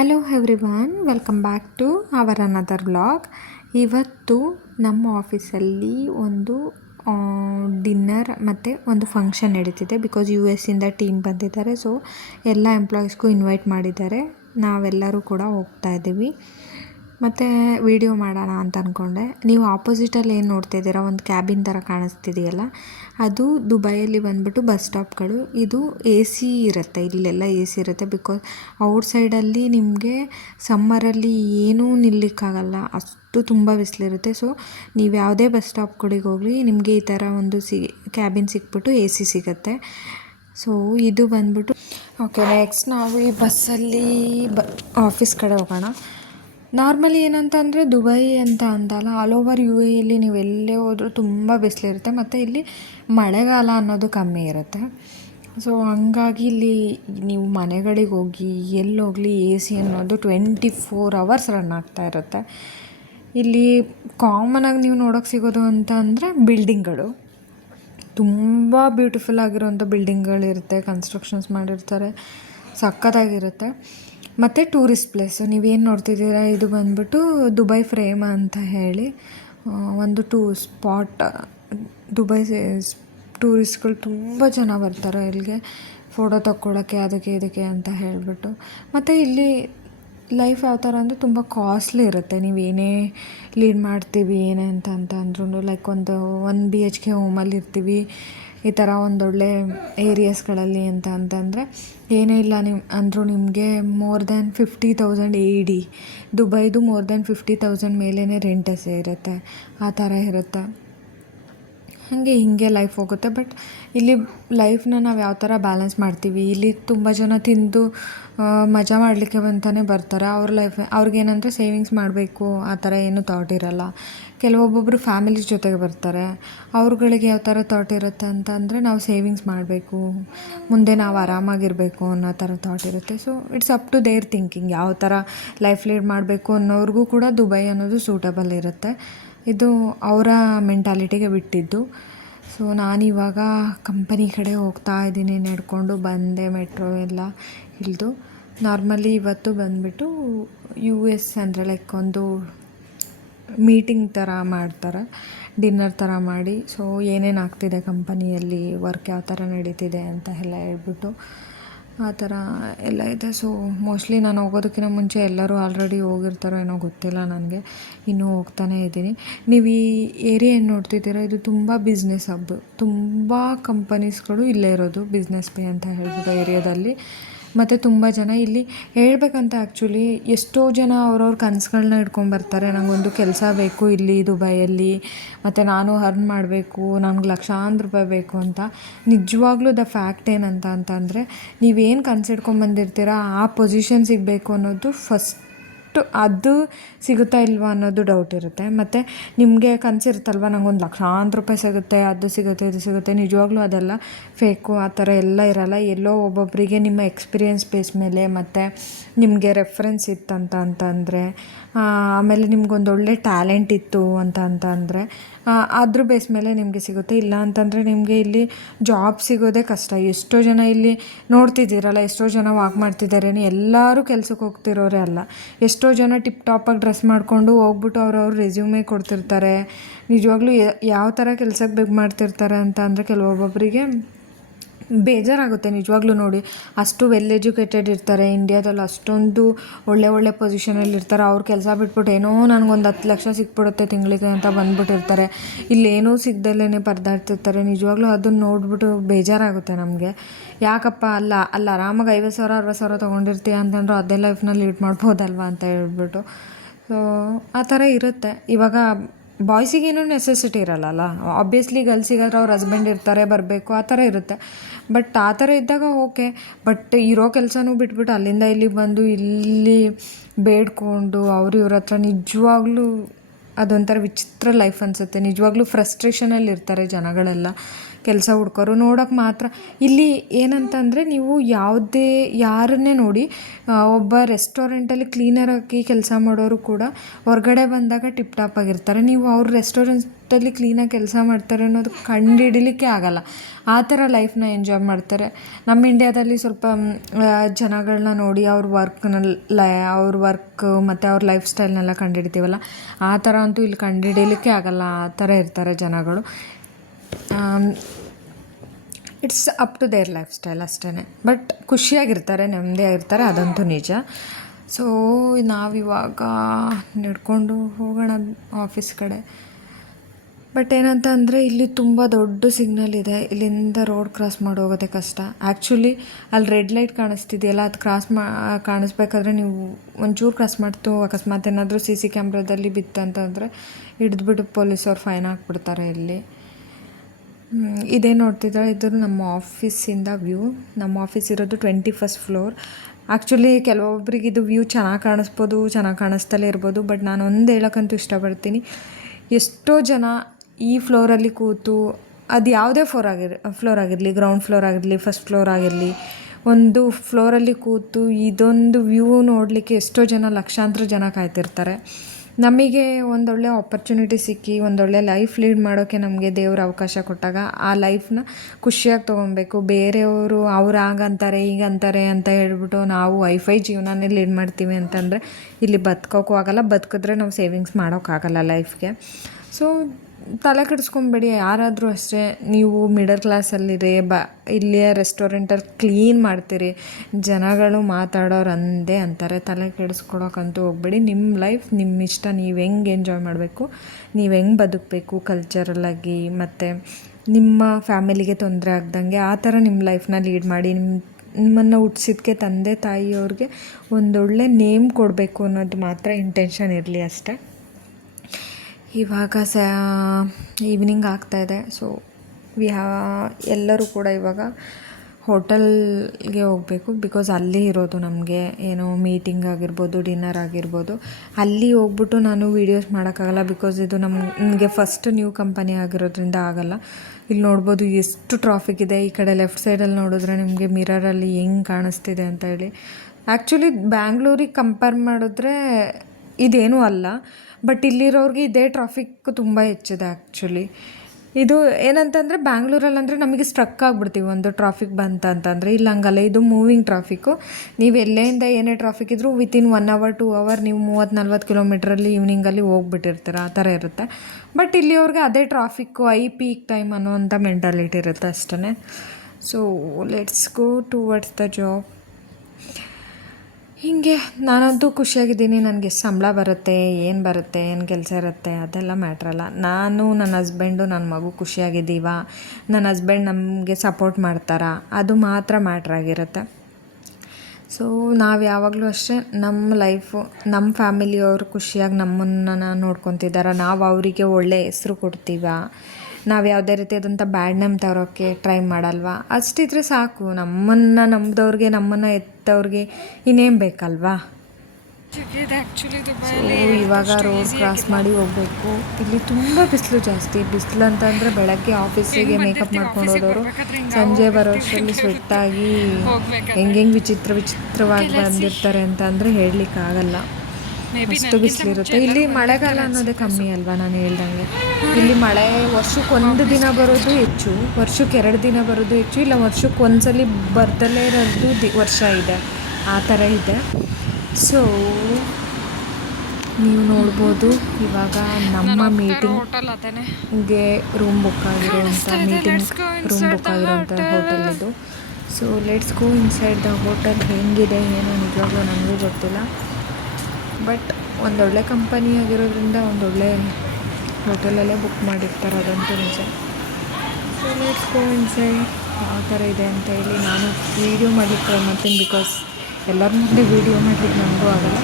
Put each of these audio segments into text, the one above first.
Hello everyone, welcome back to our another vlog. ಇವತ್ತು ನಮ್ಮ ಆಫೀಸಲ್ಲಿ ಒಂದು ಡಿನ್ನರ್ ಮತ್ತು ಒಂದು ಫಂಕ್ಷನ್ ನಡೀತಿದೆ. ಬಿಕಾಸ್ US ಇಂದ ಟೀಮ್ ಬಂದಿದ್ದಾರೆ. ಸೊ ಎಲ್ಲ ಎಂಪ್ಲಾಯೀಸ್ಗೂ ಇನ್ವೈಟ್ ಮಾಡಿದ್ದಾರೆ. ನಾವೆಲ್ಲರೂ ಕೂಡ ಹೋಗ್ತಾ ಇದ್ದೀವಿ. ಮತ್ತು ವೀಡಿಯೋ ಮಾಡೋಣ ಅಂತ ಅಂದ್ಕೊಂಡೆ. ನೀವು ಆಪೋಸಿಟಲ್ಲಿ ಏನು ನೋಡ್ತಾ ಇದ್ದೀರಾ, ಒಂದು ಕ್ಯಾಬಿನ್ ಥರ ಕಾಣಿಸ್ತಿದೆಯಲ್ಲ, ಅದು ದುಬೈಯಲ್ಲಿ ಬಂದುಬಿಟ್ಟು ಬಸ್ ಸ್ಟಾಪ್ಗಳು. ಇದು AC ಇರುತ್ತೆ, ಇಲ್ಲೆಲ್ಲ AC ಇರುತ್ತೆ. ಬಿಕಾಸ್ ಔಟ್ಸೈಡಲ್ಲಿ ನಿಮಗೆ ಸಮ್ಮರಲ್ಲಿ ಏನೂ ನಿಲ್ಲಕ್ಕಾಗಲ್ಲ, ಅಷ್ಟು ತುಂಬ ಬಿಸಿಲಿರುತ್ತೆ. ಸೊ ನೀವು ಯಾವುದೇ ಬಸ್ ಸ್ಟಾಪ್ಗಳಿಗೆ ಹೋಗಲಿ, ನಿಮಗೆ ಈ ಥರ ಒಂದು ಕ್ಯಾಬಿನ್ ಸಿಕ್ಬಿಟ್ಟು AC ಸಿಗುತ್ತೆ. ಸೊ ಇದು ಬಂದ್ಬಿಟ್ಟು ಓಕೆ. ನೆಕ್ಸ್ಟ್ ನಾವು ಈ ಬಸ್ಸಲ್ಲಿ ಆಫೀಸ್ ಕಡೆ ಹೋಗೋಣ. ನಾರ್ಮಲಿ ಏನಂತಂದರೆ ದುಬೈ ಅಂತ ಅಂತಲ್ಲ, ಆಲ್ ಓವರ್ UAEಯಲ್ಲಿ ನೀವು ಎಲ್ಲೇ ಹೋದರೂ ತುಂಬ ಬಿಸಿಲಿರುತ್ತೆ. ಮತ್ತು ಇಲ್ಲಿ ಮಳೆಗಾಲ ಅನ್ನೋದು ಕಮ್ಮಿ ಇರುತ್ತೆ. ಸೊ ಹಂಗಾಗಿ ಇಲ್ಲಿ ನೀವು ಮನೆಗಳಿಗೆ ಹೋಗಿ ಎಲ್ಲಿ ಹೋಗಲಿ AC ಅನ್ನೋದು 24 hours ರನ್ ಆಗ್ತಾ ಇರುತ್ತೆ. ಇಲ್ಲಿ ಕಾಮನಾಗಿ ನೀವು ನೋಡೋಕ್ಕೆ ಸಿಗೋದು ಅಂತ ಅಂದರೆ ಬಿಲ್ಡಿಂಗ್ಗಳು, ತುಂಬ ಬ್ಯೂಟಿಫುಲ್ ಆಗಿರೋಂಥ ಬಿಲ್ಡಿಂಗ್ಗಳಿರುತ್ತೆ, ಕನ್ಸ್ಟ್ರಕ್ಷನ್ಸ್ ಮಾಡಿರ್ತಾರೆ, ಸಖತ್ತಾಗಿರುತ್ತೆ. ಮತ್ತು ಟೂರಿಸ್ಟ್ ಪ್ಲೇಸು ನೀವೇನು ನೋಡ್ತಿದ್ದೀರಾ, ಇದು ಬಂದ್ಬಿಟ್ಟು ದುಬೈ ಫ್ರೇಮ್ ಅಂತ ಹೇಳಿ ಒಂದು ಸ್ಪಾಟ್. ದುಬೈ ಟೂರಿಸ್ಟ್ಗಳು ತುಂಬ ಜನ ಬರ್ತಾರೆ ಇಲ್ಲಿಗೆ ಫೋಟೋ ತಕ್ಕೊಳ್ಳೋಕ್ಕೆ, ಅದಕ್ಕೆ ಇದಕ್ಕೆ ಅಂತ ಹೇಳಿಬಿಟ್ಟು. ಮತ್ತು ಇಲ್ಲಿ ಲೈಫ್ ಯಾವ ಥರ ಅಂದರೆ ತುಂಬ ಕಾಸ್ಟ್ಲಿ ಇರುತ್ತೆ. ನೀವೇನೇ ಲೀಡ್ ಮಾಡ್ತೀವಿ ಏನೇ ಅಂತ ಅಂದ್ರೂ, ಲೈಕ್ ಒಂದು 1 BHK ಹೋಮಲ್ಲಿ ಇರ್ತೀವಿ, ಈ ಥರ ಒಂದೊಳ್ಳೆ ಏರಿಯಾಸ್ಗಳಲ್ಲಿ ಅಂತಂದರೆ ಏನೇ ಇಲ್ಲ ಅಂದರೂ ನಿಮಗೆ ಮೋರ್ ದ್ಯಾನ್ 50,000 AED. ದುಬೈದು ಮೋರ್ ದ್ಯಾನ್ 50,000 ಮೇಲೇ ರೆಂಟಸೇ ಇರುತ್ತೆ, ಆ ಥರ ಇರುತ್ತೆ. ಹಿಂಗೆ ಲೈಫ್ ಹೋಗುತ್ತೆ. ಬಟ್ ಇಲ್ಲಿ ಲೈಫ್ನ ನಾವು ಯಾವ ಥರ ಬ್ಯಾಲೆನ್ಸ್ ಮಾಡ್ತೀವಿ, ಇಲ್ಲಿ ತುಂಬ ಜನ ತಿಂದು ಮಜಾ ಮಾಡಲಿಕ್ಕೆ ಅಂತಲೇ ಬರ್ತಾರೆ. ಅವ್ರ ಲೈಫ್ ಅವ್ರಿಗೇನಂದರೆ ಸೇವಿಂಗ್ಸ್ ಮಾಡಬೇಕು ಆ ಥರ ಏನೂ ಥಾಟ್ ಇರೋಲ್ಲ. ಕೆಲವೊಬ್ಬೊಬ್ಬರು ಫ್ಯಾಮಿಲೀಸ್ ಜೊತೆಗೆ ಬರ್ತಾರೆ, ಅವ್ರುಗಳಿಗೆ ಯಾವ ಥರ ಥಾಟ್ ಇರುತ್ತೆ ಅಂತ ಅಂದರೆ ನಾವು ಸೇವಿಂಗ್ಸ್ ಮಾಡಬೇಕು, ಮುಂದೆ ನಾವು ಆರಾಮಾಗಿರಬೇಕು ಅನ್ನೋ ಥರ ಥಾಟ್ ಇರುತ್ತೆ. So it's up to their thinking, ಯಾವ ಥರ ಲೈಫ್ ಲೀಡ್ ಮಾಡಬೇಕು ಅನ್ನೋರಿಗೂ ಕೂಡ ದುಬೈ ಅನ್ನೋದು ಸೂಟಬಲ್ ಇರುತ್ತೆ. ಇದು ಅವರ ಮೆಂಟಾಲಿಟಿಗೆ ಬಿಟ್ಟಿದ್ದು. ಸೊ ನಾನಿವಾಗ ಕಂಪನಿ ಕಡೆ ಹೋಗ್ತಾ ಇದ್ದೀನಿ, ನಡ್ಕೊಂಡು ಬಂದೆ, ಮೆಟ್ರೋ ಎಲ್ಲ ಇಳಿದು. ನಾರ್ಮಲಿ ಇವತ್ತು ಬಂದುಬಿಟ್ಟು US ಅಂದರೆ ಲೈಕ್ ಒಂದು ಮೀಟಿಂಗ್ ಥರ ಮಾಡ್ತಾರೆ, ಡಿನ್ನರ್ ಥರ ಮಾಡಿ. ಸೊ ಏನೇನು ಆಗ್ತಿದೆ ಕಂಪನಿಯಲ್ಲಿ, ವರ್ಕ್ ಯಾವ ಥರ ನಡೀತಿದೆ ಅಂತ ಎಲ್ಲ ಹೇಳ್ಬಿಟ್ಟು ಆ ಥರ ಎಲ್ಲ ಇದೆ. ಸೊ ಮೋಸ್ಟ್ಲಿ ನಾನು ಹೋಗೋದಕ್ಕಿಂತ ಮುಂಚೆ ಎಲ್ಲರೂ ಆಲ್ರೆಡಿ ಹೋಗಿರ್ತಾರೋ ಏನೋ ಗೊತ್ತಿಲ್ಲ ನನಗೆ, ಇನ್ನೂ ಹೋಗ್ತಾನೇ ಇದ್ದೀನಿ. ನೀವು ಈ ಏರಿಯಾ ಏನು ನೋಡ್ತಿದ್ದೀರಾ, ಇದು ತುಂಬ ಬಿಸ್ನೆಸ್ ಹಬ್, ತುಂಬ ಕಂಪನೀಸ್ಗಳು ಇಲ್ಲೇ ಇರೋದು, ಬಿಸ್ನೆಸ್ ಬೇ ಅಂತ ಹೇಳ್ಬಿಟ್ಟು ಏರಿಯಾದಲ್ಲಿ. ಮತ್ತು ತುಂಬ ಜನ ಇಲ್ಲಿ ಹೇಳ್ಬೇಕಂತ ಆ್ಯಕ್ಚುಲಿ ಎಷ್ಟೋ ಜನ ಅವ್ರವ್ರ ಕನಸುಗಳನ್ನ ಇಟ್ಕೊಂಡ್ಬರ್ತಾರೆ. ನನಗೊಂದು ಕೆಲಸ ಬೇಕು ಇಲ್ಲಿ ದುಬೈಯಲ್ಲಿ, ಮತ್ತು ನಾನು ಅರ್ನ್ ಮಾಡಬೇಕು, ನನಗೆ ಲಕ್ಷಾಂತರ ರೂಪಾಯಿ ಬೇಕು ಅಂತ. ನಿಜವಾಗ್ಲೂ ದ ಫ್ಯಾಕ್ಟ್ ಏನಂತ ಅಂತಂದರೆ, ನೀವೇನು ಕನಸು ಇಟ್ಕೊಂಡ್ಬಂದಿರ್ತೀರ ಆ ಪೊಸಿಷನ್ ಸಿಗಬೇಕು ಅನ್ನೋದು ಫಸ್ಟು, ಅದು ಸಿಗುತ್ತಾ ಇಲ್ವಾ ಅನ್ನೋದು ಡೌಟ್ ಇರುತ್ತೆ. ಮತ್ತು ನಿಮಗೆ ಕನಸಿರುತ್ತಲ್ವ, ನನಗೊಂದು ಲಕ್ಷಾಂತರ ರೂಪಾಯಿ ಸಿಗುತ್ತೆ, ಅದು ಸಿಗುತ್ತೆ, ಇದು ಸಿಗುತ್ತೆ. ನಿಜವಾಗ್ಲೂ ಅದೆಲ್ಲ ಫೇಕು, ಆ ಥರ ಎಲ್ಲ ಇರೋಲ್ಲ. ಎಲ್ಲೋ ಒಬ್ಬೊಬ್ಬರಿಗೆ ನಿಮ್ಮ ಎಕ್ಸ್ಪೀರಿಯೆನ್ಸ್ ಬೇಸ್ ಮೇಲೆ ಮತ್ತು ನಿಮಗೆ ರೆಫರೆನ್ಸ್ ಅಂತಂದರೆ, ಆಮೇಲೆ ನಿಮ್ಗೊಂದೊಳ್ಳೆ ಟ್ಯಾಲೆಂಟ್ ಇತ್ತು ಅಂತಂದರೆ ಅದ್ರ ಬೇಸ್ ಮೇಲೆ ನಿಮಗೆ ಸಿಗುತ್ತೆ. ಇಲ್ಲ ಅಂತಂದರೆ ನಿಮಗೆ ಇಲ್ಲಿ ಜಾಬ್ ಸಿಗೋದೇ ಕಷ್ಟ. ಎಷ್ಟೋ ಜನ ಇಲ್ಲಿ ನೋಡ್ತಿದ್ದೀರಲ್ಲ, ಎಷ್ಟೋ ಜನ ವಾಕ್ ಮಾಡ್ತಿದ್ದಾರೆ, ಎಲ್ಲರೂ ಕೆಲ್ಸಕ್ಕೆ ಹೋಗ್ತಿರೋರೇ ಅಲ್ಲ. ಎಷ್ಟೋ ಜನ ಟಿಪ್ ಟಾಪಾಗಿ ಡ್ರೆಸ್ ಮಾಡಿಕೊಂಡು ಹೋಗ್ಬಿಟ್ಟು ಅವ್ರವ್ರ ರೆಸ್ಯೂಮೇ ಕೊಡ್ತಿರ್ತಾರೆ. ನಿಜವಾಗ್ಲೂ ಯಾವ ಥರ ಕೆಲ್ಸಕ್ಕೆ ಬೇಗ ಮಾಡ್ತಿರ್ತಾರೆ ಅಂತ ಅಂದರೆ ಕೆಲವೊಬ್ಬೊಬ್ಬರಿಗೆ ಬೇಜಾರಾಗುತ್ತೆ ನಿಜವಾಗ್ಲೂ ನೋಡಿ. ಅಷ್ಟು ವೆಲ್ ಎಜುಕೇಟೆಡ್ ಇರ್ತಾರೆ, ಇಂಡಿಯಾದಲ್ಲಿ ಅಷ್ಟೊಂದು ಒಳ್ಳೆ ಪೊಸಿಷನಲ್ಲಿ ಇರ್ತಾರೆ. ಅವ್ರ ಕೆಲಸ ಬಿಟ್ಬಿಟ್ಟು ಏನೋ ನನಗೊಂದು 10 ಲಕ್ಷ ಸಿಕ್ಬಿಡುತ್ತೆ ತಿಂಗಳಿಗೆ ಅಂತ ಬಂದುಬಿಟ್ಟಿರ್ತಾರೆ. ಇಲ್ಲೇನೂ ಸಿಗ್ದಲ್ಲೇ ಪರದಾಡ್ತಿರ್ತಾರೆ. ನಿಜವಾಗ್ಲೂ ಅದನ್ನು ನೋಡಿಬಿಟ್ಟು ಬೇಜಾರಾಗುತ್ತೆ ನಮಗೆ. ಯಾಕಪ್ಪ ಅಲ್ಲಿ ಆರಾಮಾಗಿ 50,000 60,000 ತೊಗೊಂಡಿರ್ತೀಯ ಅಂತಂದ್ರೆ ಅದೇ ಲೈಫ್ನ ಲೀಡ್ ಮಾಡ್ಬೋದಲ್ವ ಅಂತ ಹೇಳ್ಬಿಟ್ಟು. ಸೊ ಆ ಥರ ಇರುತ್ತೆ. ಇವಾಗ ಬಾಯ್ಸಿಗೇನೂ ನೆಸೆಸಿಟಿ ಇರಲ್ಲ, ಆಬ್ವಿಯಸ್ಲಿ ಗರ್ಲ್ಸಿಗಾದ್ರೆ ಅವ್ರ ಹಸ್ಬೆಂಡ್ ಇರ್ತಾರೆ, ಬರಬೇಕು, ಆ ಥರ ಇರುತ್ತೆ. ಬಟ್ ಆ ಥರ ಇದ್ದಾಗ ಓಕೆ. ಬಟ್ ಇರೋ ಕೆಲಸನೂ ಬಿಟ್ಬಿಟ್ಟು ಅಲ್ಲಿಂದ ಇಲ್ಲಿಗೆ ಬಂದು ಇಲ್ಲಿ ಬೇಡ್ಕೊಂಡು ಇವ್ರ ಹತ್ರ ನಿಜವಾಗ್ಲೂ ಅದೊಂಥರ ವಿಚಿತ್ರ ಲೈಫ್ ಅನಿಸುತ್ತೆ. ನಿಜವಾಗ್ಲೂ ಫ್ರಸ್ಟ್ರೇಷನಲ್ಲಿ ಇರ್ತಾರೆ ಜನಗಳೆಲ್ಲ. ಕೆಲಸ ಹುಡ್ಕೋರು ನೋಡೋಕೆ ಮಾತ್ರ. ಇಲ್ಲಿ ಏನಂತಂದರೆ ನೀವು ಯಾರನ್ನೇ ನೋಡಿ, ಒಬ್ಬ ರೆಸ್ಟೋರೆಂಟಲ್ಲಿ ಕ್ಲೀನರಾಗಿ ಕೆಲಸ ಮಾಡೋರು ಕೂಡ ಹೊರಗಡೆ ಬಂದಾಗ ಟಿಪ್ ಟಾಪ್ ಆಗಿರ್ತಾರೆ. ನೀವು ಅವ್ರ ರೆಸ್ಟೋರೆಂಟಲ್ಲಿ ಕ್ಲೀನಾಗಿ ಕೆಲಸ ಮಾಡ್ತಾರೆ ಅನ್ನೋದು ಕಂಡುಹಿಡಿಲಿಕ್ಕೆ ಆಗಲ್ಲ. ಆ ಥರ ಲೈಫ್ನ ಎಂಜಾಯ್ ಮಾಡ್ತಾರೆ. ನಮ್ಮ ಇಂಡ್ಯಾದಲ್ಲಿ ಸ್ವಲ್ಪ ಜನಗಳನ್ನ ನೋಡಿ ಅವ್ರ ವರ್ಕ್ ಮತ್ತು ಅವ್ರ ಲೈಫ್ ಸ್ಟೈಲ್ನೆಲ್ಲ ಕಂಡುಹಿಡಿತೀವಲ್ಲ, ಆ ಥರ ಅಂತೂ ಇಲ್ಲಿ ಕಂಡುಹಿಡಿಯಲಿಕ್ಕೆ ಆಗಲ್ಲ. ಆ ಥರ ಇರ್ತಾರೆ ಜನಗಳು. It's up to their life style ಅಷ್ಟೇ. ಬಟ್ ಖುಷಿಯಾಗಿರ್ತಾರೆ, ನೆಮ್ಮದಿಯಾಗಿರ್ತಾರೆ, ಅದಂತೂ ನಿಜ. ಸೊ ನಾವಿವಾಗ ನಡ್ಕೊಂಡು ಹೋಗೋಣ ಆಫೀಸ್ ಕಡೆ. ಬಟ್ ಏನಂತ ಅಂದರೆ ಇಲ್ಲಿ ತುಂಬ ದೊಡ್ಡ ಸಿಗ್ನಲ್ ಇದೆ. ಇಲ್ಲಿಂದ ರೋಡ್ ಕ್ರಾಸ್ ಮಾಡಿ ಹೋಗೋದೇ ಕಷ್ಟ. ಆ್ಯಕ್ಚುಲಿ ಅಲ್ಲಿ ರೆಡ್ ಲೈಟ್ ಕಾಣಿಸ್ತಿದೆಯಲ್ಲ, ಅದು ಕಾಣಿಸ್ಬೇಕಾದ್ರೆ ನೀವು ಒಂಚೂರು ಕ್ರಾಸ್ ಮಾಡ್ತು ಅಕಸ್ಮಾತ್ ಏನಾದರೂ CC ಕ್ಯಾಮ್ರಾದಲ್ಲಿ ಬಿತ್ತಂತಂದರೆ ಹಿಡಿದ್ಬಿಟ್ಟು ಪೊಲೀಸವ್ರು ಫೈನ್ ಹಾಕ್ಬಿಡ್ತಾರೆ ಇಲ್ಲಿ. ಇದೇ ನೋಡ್ತಿದ್ರೆ ಇದು ನಮ್ಮ ಆಫೀಸಿಂದ ವ್ಯೂ. ನಮ್ಮ ಆಫೀಸ್ ಇರೋದು 21st ಫ್ಲೋರ್. ಆ್ಯಕ್ಚುಲಿ ಕೆಲವೊಬ್ರಿಗೆ ಇದು ವ್ಯೂ ಚೆನ್ನಾಗಿ ಕಾಣಿಸ್ಬೋದು, ಚೆನ್ನಾಗಿ ಕಾಣಿಸ್ತಲೇ ಇರ್ಬೋದು. ಬಟ್ ನಾನು ಒಂದು ಹೇಳೋಕ್ಕಂತೂ ಇಷ್ಟಪಡ್ತೀನಿ, ಎಷ್ಟೋ ಜನ ಈ ಫ್ಲೋರಲ್ಲಿ ಕೂತು, ಅದು ಯಾವುದೇ ಫ್ಲೋರ್ ಆಗಿರಲಿ, ಗ್ರೌಂಡ್ ಫ್ಲೋರ್ ಆಗಿರಲಿ, ಫಸ್ಟ್ ಫ್ಲೋರ್ ಆಗಿರಲಿ, ಒಂದು ಫ್ಲೋರಲ್ಲಿ ಕೂತು ಇದೊಂದು ವ್ಯೂ ನೋಡಲಿಕ್ಕೆ ಎಷ್ಟೋ ಜನ, ಲಕ್ಷಾಂತರ ಜನ ಕಾಯ್ತಿರ್ತಾರೆ. ನಮಗೆ ಒಂದೊಳ್ಳೆ ಆಪರ್ಚುನಿಟಿ ಸಿಕ್ಕಿ ಒಂದೊಳ್ಳೆ ಲೈಫ್ ಲೀಡ್ ಮಾಡೋಕ್ಕೆ ನಮಗೆ ದೇವ್ರ ಅವಕಾಶ ಕೊಟ್ಟಾಗ ಆ ಲೈಫ್ನ ಖುಷಿಯಾಗಿ ತೊಗೊಬೇಕು. ಬೇರೆಯವರು ಅವ್ರು ಹಾಗಂತಾರೆ ಹೀಗಂತಾರೆ ಅಂತ ಹೇಳ್ಬಿಟ್ಟು ನಾವು ವೈಫೈ ಜೀವನನೇ ಲೀಡ್ ಮಾಡ್ತೀವಿ ಅಂತಂದರೆ ಇಲ್ಲಿ ಬದುಕೋಕ್ಕೂ ಆಗಲ್ಲ. ಬದುಕಿದ್ರೆ ನಾವು ಸೇವಿಂಗ್ಸ್ ಮಾಡೋಕ್ಕಾಗಲ್ಲ ಲೈಫ್ಗೆ. ಸೊ ತಲೆ ಕೆಡಿಸ್ಕೊಂಬೇಡಿ. ಯಾರಾದರೂ ಅಷ್ಟೇ, ನೀವು ಮಿಡಲ್ ಕ್ಲಾಸಲ್ಲಿರಿ, ಇಲ್ಲಿಯ ರೆಸ್ಟೋರೆಂಟಲ್ಲಿ ಕ್ಲೀನ್ ಮಾಡ್ತೀರಿ, ಜನಗಳು ಮಾತಾಡೋರು ಅಂದೇ ಅಂತಾರೆ. ತಲೆ ಕೆಡಿಸ್ಕೊಳಕ್ಕಂತೂ ಹೋಗಬೇಡಿ. ನಿಮ್ಮ ಲೈಫ್ ನಿಮ್ಮ ಇಷ್ಟ. ನೀವು ಹೆಂಗೆ ಎಂಜಾಯ್ ಮಾಡಬೇಕು, ನೀವು ಹೆಂಗೆ ಬದುಕಬೇಕು ಕಲ್ಚರಲ್ಲಾಗಿ, ಮತ್ತು ನಿಮ್ಮ ಫ್ಯಾಮಿಲಿಗೆ ತೊಂದರೆ ಆಗ್ದಂಗೆ ಆ ಥರ ನಿಮ್ಮ ಲೈಫ್ನ ಲೀಡ್ ಮಾಡಿ. ನಿಮ್ಮನ್ನು ಹುಟ್ಟಿಸಿದ್ದಕ್ಕೆ ತಂದೆ ತಾಯಿಯವ್ರಿಗೆ ಒಂದೊಳ್ಳೆ ನೇಮ್ ಕೊಡಬೇಕು ಅನ್ನೋದು ಮಾತ್ರ ಇಂಟೆನ್ಷನ್ ಇರಲಿ ಅಷ್ಟೇ. ಇವಾಗ ಈವ್ನಿಂಗ್ ಆಗ್ತಾಯಿದೆ. ಸೊ ಎಲ್ಲರೂ ಕೂಡ ಇವಾಗ ಹೋಟೆಲ್ಗೆ ಹೋಗಬೇಕು. ಬಿಕಾಸ್ ಅಲ್ಲಿ ಇರೋದು ನಮಗೆ ಏನೋ ಮೀಟಿಂಗ್ ಆಗಿರ್ಬೋದು, ಡಿನ್ನರ್ ಆಗಿರ್ಬೋದು. ಅಲ್ಲಿ ಹೋಗ್ಬಿಟ್ಟು ನಾನು ವೀಡಿಯೋಸ್ ಮಾಡೋಕ್ಕಾಗಲ್ಲ. ಬಿಕಾಸ್ ಇದು ನಮಗೆ ಫಸ್ಟ್ ನ್ಯೂ ಕಂಪನಿ ಆಗಿರೋದ್ರಿಂದ ಆಗಲ್ಲ. ಇಲ್ಲಿ ನೋಡ್ಬೋದು ಎಷ್ಟು ಟ್ರಾಫಿಕ್ ಇದೆ. ಈ ಕಡೆ ಲೆಫ್ಟ್ ಸೈಡಲ್ಲಿ ನೋಡಿದ್ರೆ ನಿಮಗೆ ಮಿರರಲ್ಲಿ ಹೆಂಗೆ ಕಾಣಿಸ್ತಿದೆ ಅಂತ ಹೇಳಿ. ಆ್ಯಕ್ಚುಲಿ ಬ್ಯಾಂಗ್ಳೂರಿಗೆ ಕಂಪೇರ್ ಮಾಡಿದ್ರೆ ಇದೇನೂ ಅಲ್ಲ. ಬಟ್ ಇಲ್ಲಿರೋರಿಗೆ ಇದೇ ಟ್ರಾಫಿಕ್ ತುಂಬ ಹೆಚ್ಚಿದೆ ಆ್ಯಕ್ಚುಲಿ. ಇದು ಏನಂತಂದರೆ ಬ್ಯಾಂಗ್ಳೂರಲ್ಲಂದರೆ ನಮಗೆ ಸ್ಟ್ರಕ್ ಆಗಿಬಿಡ್ತೀವಿ ಒಂದು ಟ್ರಾಫಿಕ್ ಬಂತಂತಂದರೆ. ಇಲ್ಲಿ ಹಂಗಲ್ಲ, ಇದು ಮೂವಿಂಗ್ ಟ್ರಾಫಿಕ್ಕು. ನೀವು ಎಲ್ಲೆಯಿಂದ ಏನೇ ಟ್ರಾಫಿಕ್ ಇದ್ದರೂ ವಿತಿನ್ 1 hour 2 hour ನೀವು 30-40 ಕಿಲೋಮೀಟ್ರಲ್ಲಿ ಈವ್ನಿಂಗಲ್ಲಿ ಹೋಗ್ಬಿಟ್ಟಿರ್ತೀರ. ಆ ಥರ ಇರುತ್ತೆ. ಬಟ್ ಇಲ್ಲಿಯವ್ರಿಗೆ ಅದೇ ಟ್ರಾಫಿಕ್ಕು, ಪೀಕ್ ಟೈಮ್ ಅನ್ನೋವಂಥ ಮೆಂಟಾಲಿಟಿ ಇರುತ್ತೆ ಅಷ್ಟೇ. So let's go towards the job. ಹೀಗೆ ನಾನಂತೂ ಖುಷಿಯಾಗಿದ್ದೀನಿ. ನನಗೆ ಸಂಬಳ ಬರುತ್ತೆ, ಏನು ಬರುತ್ತೆ, ಏನು ಕೆಲಸ ಇರುತ್ತೆ, ಅದೆಲ್ಲ ಮ್ಯಾಟ್ರಲ್ಲ. ನಾನು, ನನ್ನ ಹಸ್ಬೆಂಡು, ನನ್ನ ಮಗು ಖುಷಿಯಾಗಿದ್ದೀವ, ನನ್ನ ಹಸ್ಬೆಂಡ್ ನಮಗೆ ಸಪೋರ್ಟ್ ಮಾಡ್ತಾರಾ, ಅದು ಮಾತ್ರ ಮ್ಯಾಟ್ರಾಗಿರುತ್ತೆ. ಸೊ ನಾವು ಯಾವಾಗಲೂ ಅಷ್ಟೇ ನಮ್ಮ ಲೈಫು, ನಮ್ಮ ಫ್ಯಾಮಿಲಿಯವರು ಖುಷಿಯಾಗಿ ನಮ್ಮನ್ನು ನೋಡ್ಕೊತಿದ್ದಾರೆ, ನಾವು ಅವರಿಗೆ ಒಳ್ಳೆಯ ಹೆಸ್ರು ಕೊಡ್ತೀವ, ನಾವು ಯಾವುದೇ ರೀತಿಯಾದಂಥ ಬ್ಯಾಡ್ ನೇಮ್ ತರೋಕ್ಕೆ ಟ್ರೈ ಮಾಡಲ್ವಾ, ಅಷ್ಟಿದ್ರೆ ಸಾಕು. ನಮ್ಮನ್ನು ನಂಬಿದವ್ರಿಗೆ, ನಮ್ಮನ್ನು ಎತ್ತವ್ರಿಗೆ ಇನ್ನೇನು ಬೇಕಲ್ವಾ. ಇವಾಗ ರೋಡ್ ಕ್ರಾಸ್ ಮಾಡಿ ಹೋಗಬೇಕು. ಇಲ್ಲಿ ತುಂಬ ಬಿಸಿಲು ಜಾಸ್ತಿ. ಬಿಸಿಲು ಅಂತಂದರೆ ಬೆಳಗ್ಗೆ ಆಫೀಸಿಗೆ ಮೇಕಪ್ ಮಾಡ್ಕೊಂಡು ಹೋದವರು ಸಂಜೆ ಬರೋಷ್ಟರಲ್ಲಿ ಸ್ವೆಟ್ಟಾಗಿ ಹೆಂಗೆ ವಿಚಿತ್ರವಾಗಿ ಬಂದಿರ್ತಾರೆ ಅಂತಂದರೆ ಹೇಳಲಿಕ್ಕಾಗಲ್ಲ. ಅಷ್ಟು ಬಿಸಿಲಿರುತ್ತೆ. ಇಲ್ಲಿ ಮಳೆಗಾಲ ಅನ್ನೋದೇ ಕಮ್ಮಿ ಅಲ್ವಾ. ನಾನು ಹೇಳ್ದಂಗೆ ಇಲ್ಲಿ ಮಳೆ ವರ್ಷಕ್ಕೆ 1 ದಿನ ಬರೋದು ಹೆಚ್ಚು, ವರ್ಷಕ್ಕೆ 2 ದಿನ ಬರೋದು ಹೆಚ್ಚು, ಇಲ್ಲ ವರ್ಷಕ್ಕೆ ಒಂದ್ಸಲಿ ಬರ್ತಲೇ ಇರೋದು ವರ್ಷ ಇದೆ. ಆ ಥರ ಇದೆ. ಸೊ ನೀವು ನೋಡ್ಬೋದು ಇವಾಗ ನಮ್ಮ ಮೀಟಿಂಗ್ಗೆ ರೂಮ್ ಬುಕ್ ಆಗಿರೋಂಥ ಹೋಟೆಲ್ ಇದು. So let's go inside the hotel. ಹೆಂಗಿದೆ ಏನೋ ನಿಜವಾಗ್ಲೂ ನನಗೂ ಗೊತ್ತಿಲ್ಲ. ಬಟ್ ಒಂದೊಳ್ಳೆ ಕಂಪನಿ ಆಗಿರೋದ್ರಿಂದ ಒಂದೊಳ್ಳೆ ಹೋಟೆಲಲ್ಲೇ ಬುಕ್ ಮಾಡಿರ್ತಾರೆ, ಅದಂತೂ ನಿಜ. So let's go inside. ಯಾವ ಥರ ಇದೆ ಅಂತ ಹೇಳಿ ನಾನು ವೀಡಿಯೋ ಮಾಡಲಿಕ್ಕೆ ಟ್ರೈ ಮಾಡ್ತೀನಿ. ಬಿಕಾಸ್ ಎಲ್ಲರ ಮುಂದೆ ವೀಡಿಯೋ ಮಾಡಲಿಕ್ಕೆ ನನಗೂ ಆಗಲ್ಲ.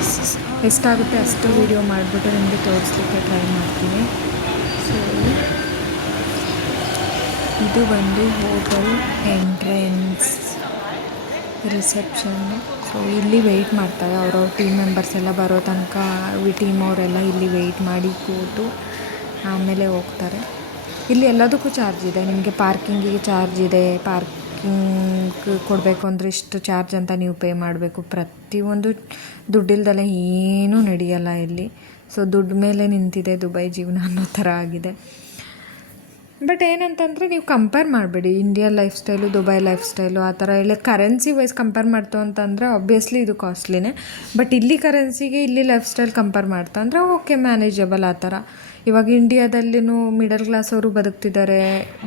ಎಷ್ಟಾಗುತ್ತೆ ಅಷ್ಟು ವೀಡಿಯೋ ಮಾಡಿಬಿಟ್ಟು ನಿಮಗೆ ತೋರಿಸ್ಲಿಕ್ಕೆ ಟ್ರೈ ಮಾಡ್ತೀನಿ. ಸೊ ಇದು ಬಂದು ಹೋಟೆಲ್ ಎಂಟ್ರೆನ್ಸ್ ರಿಸೆಪ್ಷನ್. ಸೊ ಇಲ್ಲಿ ವೆಯ್ಟ್ ಮಾಡ್ತಾರೆ ಅವ್ರವ್ರ ಟೀಮ್ ಮೆಂಬರ್ಸ್ ಎಲ್ಲ ಬರೋ ತನಕ. ಟೀಮ್ ಅವರೆಲ್ಲ ಇಲ್ಲಿ ವೆಯ್ಟ್ ಮಾಡಿ ಕೂತು ಆಮೇಲೆ ಹೋಗ್ತಾರೆ. ಇಲ್ಲಿ ಎಲ್ಲದಕ್ಕೂ ಚಾರ್ಜ್ ಇದೆ. ನಿಮಗೆ ಪಾರ್ಕಿಂಗಿಗೆ ಚಾರ್ಜ್ ಇದೆ, ಪಾರ್ಕಿಂಗ್ ಕೊಡಬೇಕು ಅಂದರೆ ಇಷ್ಟು ಚಾರ್ಜ್ ಅಂತ ನೀವು ಪೇ ಮಾಡಬೇಕು. ಪ್ರತಿಯೊಂದು ದುಡ್ಡಿಲ್ದೆಲ್ಲ ಏನೂ ನಡೆಯಲ್ಲ ಇಲ್ಲಿ. ಸೊ ದುಡ್ಡು ಮೇಲೆ ನಿಂತಿದೆ ದುಬೈ ಜೀವನ ಅನ್ನೋ ಥರ ಆಗಿದೆ. ಬಟ್ ಏನಂತಂದರೆ ನೀವು ಕಂಪೇರ್ ಮಾಡಬೇಡಿ India life style Dubai life style ಆ ಥರ ಎಲ್ಲ ಕರೆನ್ಸಿ ವೈಸ್ ಕಂಪೇರ್ ಮಾಡ್ತು ಅಂತಂದರೆ ಆಬ್ವಿಯಸ್ಲಿ ಇದು ಕಾಸ್ಟ್ಲಿನೇ. ಬಟ್ ಇಲ್ಲಿ ಕರೆನ್ಸಿಗೆ ಇಲ್ಲಿ ಲೈಫ್ ಸ್ಟೈಲ್ ಕಂಪೇರ್ ಮಾಡ್ತಾ ಅಂದರೆ ಓಕೆ ಮ್ಯಾನೇಜಬಲ್ ಆ ಥರ. ಇವಾಗ ಇಂಡಿಯಾದಲ್ಲಿನೂ ಮಿಡಲ್ ಕ್ಲಾಸ್ ಅವರು ಬದುಕ್ತಿದ್ದಾರೆ,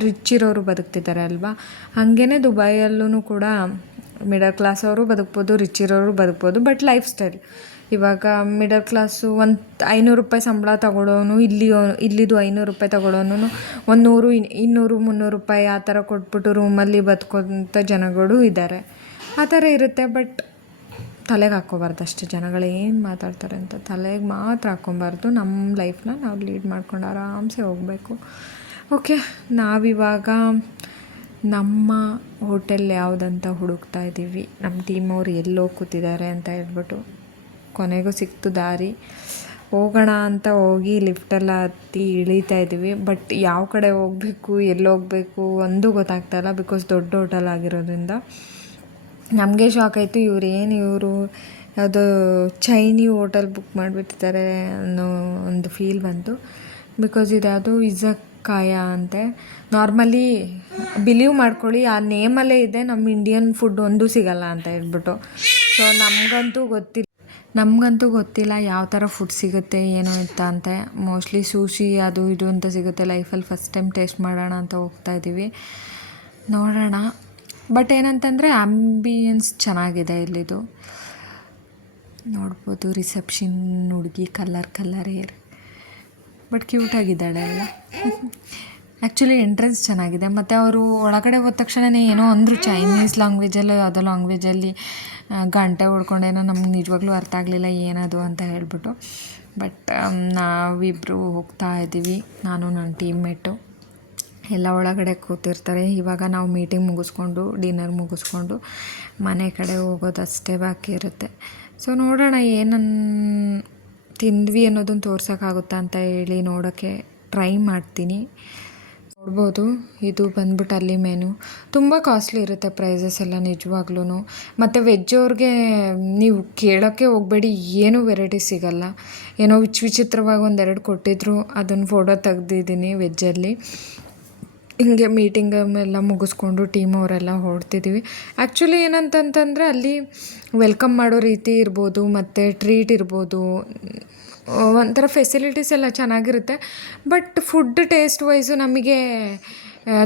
ರಿಚ್ ಇರೋರು ಬದುಕ್ತಿದ್ದಾರೆ ಅಲ್ವಾ. ಹಾಗೇ ದುಬೈಯಲ್ಲೂ ಕೂಡ ಮಿಡಲ್ ಕ್ಲಾಸ್ ಅವರು ಬದುಕ್ಬೋದು, ರಿಚ್ ಇರೋರು ಬದುಕ್ಬೋದು. ಬಟ್ ಲೈಫ್ ಸ್ಟೈಲ್ ಇವಾಗ ಮಿಡಲ್ ಕ್ಲಾಸು ಒಂದು 500 ರೂಪಾಯಿ ಸಂಬಳ ತಗೊಳ್ಳೋನು ಇಲ್ಲಿದು 500 ರೂಪಾಯಿ ತಗೊಳ್ಳೋನು 100, 200, 300 ರೂಪಾಯಿ ಆ ಥರ ಕೊಟ್ಬಿಟ್ಟು ರೂಮಲ್ಲಿ ಬದುಕೋಂಥ ಜನಗಳು ಇದ್ದಾರೆ. ಆ ಥರ ಇರುತ್ತೆ. ಬಟ್ ತಲೆಗೆ ಹಾಕ್ಕೋಬಾರ್ದು ಅಷ್ಟೇ. ಜನಗಳು ಏನು ಮಾತಾಡ್ತಾರೆ ಅಂತ ತಲೆಗೆ ಮಾತ್ರ ಹಾಕ್ಕೊಬಾರ್ದು. ನಮ್ಮ ಲೈಫ್ನ ನಾವು ಲೀಡ್ ಮಾಡ್ಕೊಂಡು ಆರಾಮ್ಸೆ ಹೋಗಬೇಕು. ಓಕೆ, ನಾವಿವಾಗ ನಮ್ಮ ಹೋಟೆಲ್ ಯಾವುದಂತ ಹುಡುಕ್ತಾ ಇದ್ದೀವಿ. ನಮ್ಮ ಟೀಮ್ ಅವ್ರು ಎಲ್ಲೋಗಿ ಕೂತಿದ್ದಾರೆ ಅಂತ ಹೇಳ್ಬಿಟ್ಟು ಕೊನೆಗೂ ಸಿಕ್ತು ದಾರಿ. ಹೋಗೋಣ ಅಂತ ಹೋಗಿ ಲಿಫ್ಟೆಲ್ಲ ಹತ್ತಿ ಇಳೀತಾ ಇದ್ದೀವಿ. ಬಟ್ ಯಾವ ಕಡೆ ಹೋಗಬೇಕು, ಎಲ್ಲಿ ಹೋಗಬೇಕು ಒಂದೂ ಗೊತ್ತಾಗ್ತಾಯಿಲ್ಲ. ಬಿಕಾಸ್ ದೊಡ್ಡ ಹೋಟೆಲ್ ಆಗಿರೋದ್ರಿಂದ ನಮಗೆ ಶಾಕ್ ಆಯಿತು. ಇವರು ಯಾವುದೋ ಚೈನಿ ಹೋಟೆಲ್ ಬುಕ್ ಮಾಡಿಬಿಟ್ಟಿದ್ದಾರೆ ಅನ್ನೋ ಒಂದು ಫೀಲ್ ಬಂತು. ಬಿಕಾಸ್ ಇದ್ಯಾವುದು ಇಜಕ್ಕಾಯ ಅಂತೆ. ನಾರ್ಮಲಿ ಬಿಲೀವ್ ಮಾಡ್ಕೊಳ್ಳಿ, ಆ ನೇಮಲ್ಲೇ ಇದೆ ನಮ್ಮ ಇಂಡಿಯನ್ ಫುಡ್ ಒಂದೂ ಸಿಗಲ್ಲ ಅಂತ ಹೇಳ್ಬಿಟ್ಟು. ಸೊ ನಮಗಂತೂ ಗೊತ್ತಿಲ್ಲ ಯಾವ ಥರ ಫುಡ್ ಸಿಗುತ್ತೆ ಏನು ಅಂತ. ಮೋಸ್ಟ್ಲಿ ಸೂಶಿ ಅದು ಇದು ಅಂತ ಸಿಗುತ್ತೆ. ಲೈಫಲ್ಲಿ ಫಸ್ಟ್ ಟೈಮ್ ಟೇಸ್ಟ್ ಮಾಡೋಣ ಅಂತ ಹೋಗ್ತಾ ಇದ್ದೀವಿ, ನೋಡೋಣ. ಬಟ್ ಏನಂತಂದರೆ ಆ್ಯಂಬಿಯನ್ಸ್ ಚೆನ್ನಾಗಿದೆ ಇಲ್ಲಿದು. ನೋಡ್ಬೋದು ರಿಸೆಪ್ಷನ್ ಹುಡುಗಿ ಕಲರ್ ಹೇರ್, ಬಟ್ ಕ್ಯೂಟಾಗಿದ್ದಾಳೆ ಅಲ್ಲ. ಆ್ಯಕ್ಚುಲಿ ಎಂಟ್ರೆನ್ಸ್ ಚೆನ್ನಾಗಿದೆ. ಮತ್ತು ಅವರು ಒಳಗಡೆ ಹೋದ ತಕ್ಷಣವೇ ಏನೋ ಅಂದರು ಚೈನೀಸ್ ಲ್ಯಾಂಗ್ವೇಜಲ್ಲೋ ಯಾವುದೋ ಲ್ಯಾಂಗ್ವೇಜಲ್ಲಿ ಗಂಟೆ ಹೊಡ್ಕೊಂಡೇನೋ ನಮ್ಗೆ ನಿಜವಾಗ್ಲೂ ಅರ್ಥ ಆಗಲಿಲ್ಲ ಏನದು ಅಂತ ಹೇಳ್ಬಿಟ್ಟು. ಬಟ್ ನಾವಿಬ್ಬರು ಹೋಗ್ತಾ ಇದ್ದೀವಿ, ನಾನು ನನ್ನ ಟೀಮ್ಮೇಟು ಎಲ್ಲ ಒಳಗಡೆ ಕೂತಿರ್ತಾರೆ. ಇವಾಗ ನಾವು ಮೀಟಿಂಗ್ ಮುಗಿಸ್ಕೊಂಡು ಡಿನ್ನರ್ ಮುಗಿಸ್ಕೊಂಡು ಮನೆ ಕಡೆ ಹೋಗೋದಷ್ಟೇ ಬಾಕಿ ಇರುತ್ತೆ. ಸೊ ನೋಡೋಣ ಏನನ್ನು ತಿಂದ್ವಿ ಅನ್ನೋದನ್ನು ತೋರ್ಸೋಕ್ಕಾಗುತ್ತಾ ಅಂತ ಹೇಳಿ ನೋಡೋಕ್ಕೆ ಟ್ರೈ ಮಾಡ್ತೀನಿ. ನೋಡ್ಬೋದು, ಇದು ಬಂದ್ಬಿಟ್ಟು ಅಲ್ಲಿ ಮೆನು ತುಂಬ ಕಾಸ್ಟ್ಲಿ ಇರುತ್ತೆ ಪ್ರೈಸಸ್ ಎಲ್ಲ ನಿಜವಾಗ್ಲೂ. ಮತ್ತು ವೆಜ್ ಅವ್ರಿಗೆ ನೀವು ಕೇಳೋಕ್ಕೆ ಹೋಗಬೇಡಿ, ಏನೂ ವೆರೈಟಿ ಸಿಗಲ್ಲ. ಏನೋ ವಿಚಿತ್ರವಾಗಿ ಒಂದೆರಡು ಕೊಟ್ಟಿದ್ರು, ಅದನ್ನು ಫೋಟೋ ತೆಗ್ದಿದ್ದೀನಿ ವೆಜ್ಜಲ್ಲಿ. ಹಿಂಗೆ ಮೀಟಿಂಗ್ ಎಲ್ಲ ಮುಗಿಸ್ಕೊಂಡು ಟೀಮ್ ಅವರೆಲ್ಲ ಹೊರಡ್ತಿದ್ದೀವಿ. ಆ್ಯಕ್ಚುಲಿ ಏನಂತಂತಂದರೆ ಅಲ್ಲಿ ವೆಲ್ಕಮ್ ಮಾಡೋ ರೀತಿ ಇರ್ಬೋದು, ಮತ್ತು ಟ್ರೀಟ್ ಇರ್ಬೋದು, ಒಂಥರ ಫೆಸಿಲಿಟೀಸ್ ಎಲ್ಲ ಚೆನ್ನಾಗಿರುತ್ತೆ. ಬಟ್ ಫುಡ್ ಟೇಸ್ಟ್ ವೈಸು ನಮಗೆ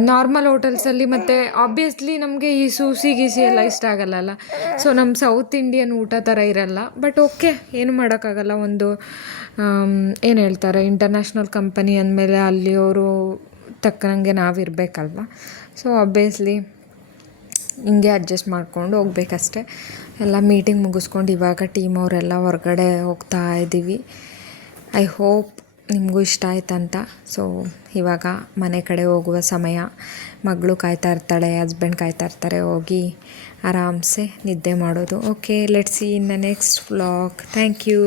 ನಾರ್ಮಲ್ ಹೋಟೆಲ್ಸಲ್ಲಿ ಮತ್ತು ಆಬ್ವಿಯಸ್ಲಿ ನಮಗೆ ಈ ಸೂಸಿ ಗೀಸಿ ಎಲ್ಲ ಇಷ್ಟ ಆಗಲ್ಲ. ಸೊ ನಮ್ಮ ಸೌತ್ ಇಂಡಿಯನ್ ಊಟ ಥರ ಇರಲ್ಲ. ಬಟ್ ಓಕೆ, ಏನು ಮಾಡೋಕ್ಕಾಗಲ್ಲ. ಒಂದು ಏನು ಹೇಳ್ತಾರೆ, ಇಂಟರ್ನ್ಯಾಷನಲ್ ಕಂಪನಿ ಅಂದಮೇಲೆ ಅಲ್ಲಿಯವರು ತಕ್ಕನಂಗೆ ನಾವಿರಬೇಕಲ್ವ. ಸೊ ಆಬ್ವಿಯಸ್ಲಿ ಹಿಂಗೆ ಅಡ್ಜಸ್ಟ್ ಮಾಡಿಕೊಂಡು ಹೋಗ್ಬೇಕಷ್ಟೆ. ಎಲ್ಲ ಮೀಟಿಂಗ್ ಮುಗಿಸ್ಕೊಂಡು ಇವಾಗ ಟೀಮ್ ಅವರೆಲ್ಲ ಹೊರಗಡೆ ಹೋಗ್ತಾ ಇದ್ದೀವಿ. ಐ ಹೋಪ್ ನಿಮಗೂ ಇಷ್ಟ ಆಯ್ತಂತ. ಸೊ ಇವಾಗ ಮನೆ ಕಡೆ ಹೋಗುವ ಸಮಯ. ಮಗಳು ಕಾಯ್ತಾ ಇರ್ತಾಳೆ, ಹಸ್ಬೆಂಡ್ ಕಾಯ್ತಾ ಇರ್ತಾರೆ, ಹೋಗಿ ಆರಾಮ್ಸೆ ನಿದ್ದೆ ಮಾಡೋದು. Okay, let's see in the next vlog. Thank you.